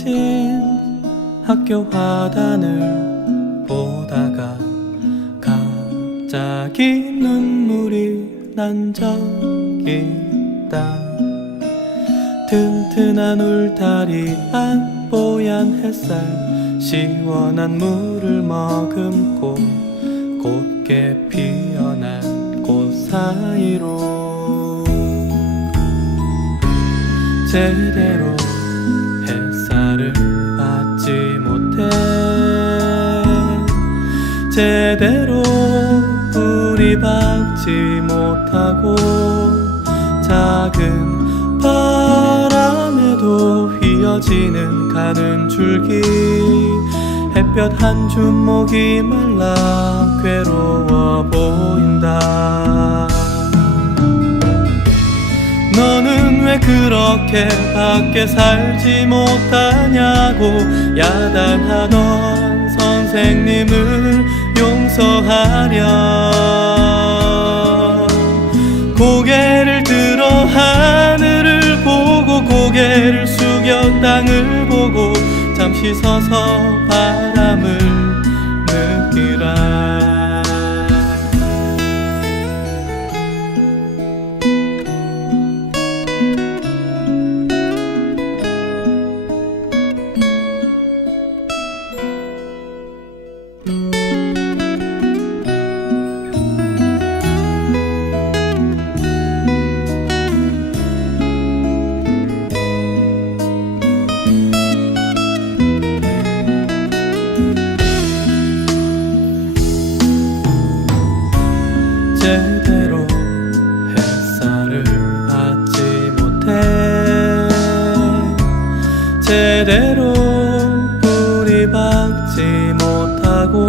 펼쳐진 학교 화단을 보다가 갑자기 눈물이 난 적이 있다. 튼튼한 울타리 안 뽀얀 햇살 시원한 물을 머금고 곱게 피어난 꽃 사이로 제대로 제대로 뿌리 박지 못하고 작은 바람에도 휘어지는 가는 줄기 햇볕 한 주먹이 말라 괴로워 보인다. 너는 왜 그렇게 밖에 살지 못하냐고 야단하던 잠시 서서 바 제대로 햇살을 받지 못해. 제대로 뿌리 박지 못하고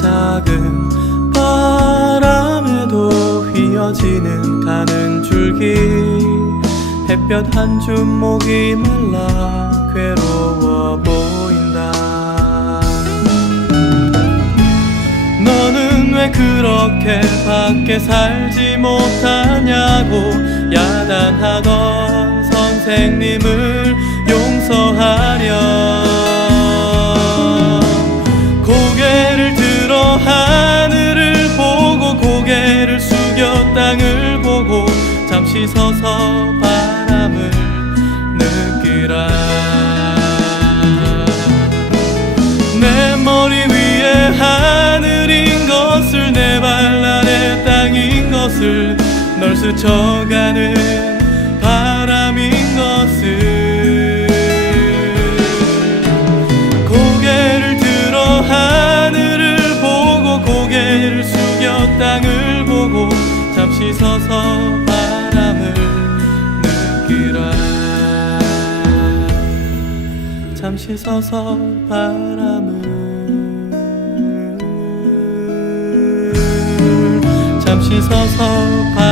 작은 바람에도 휘어지는 가는 줄기. 햇볕 한 주먹이 말라 괴로워 보 왜 그렇게 밖에 살지 못하냐고 야단하던 선생님을 용서하려 고개를 들어 하늘을 보고 고개를 숙여 땅을 보고 잠시 서서 바람을 느끼라. 내 머리 위에 하 것을 널 스쳐가는 바람인 것을. 고개를 들어 하늘을 보고 고개를 숙여 땅을 보고 잠시 서서 바람을 느끼라. 잠시 서서 바람을 잠시 서서. 바람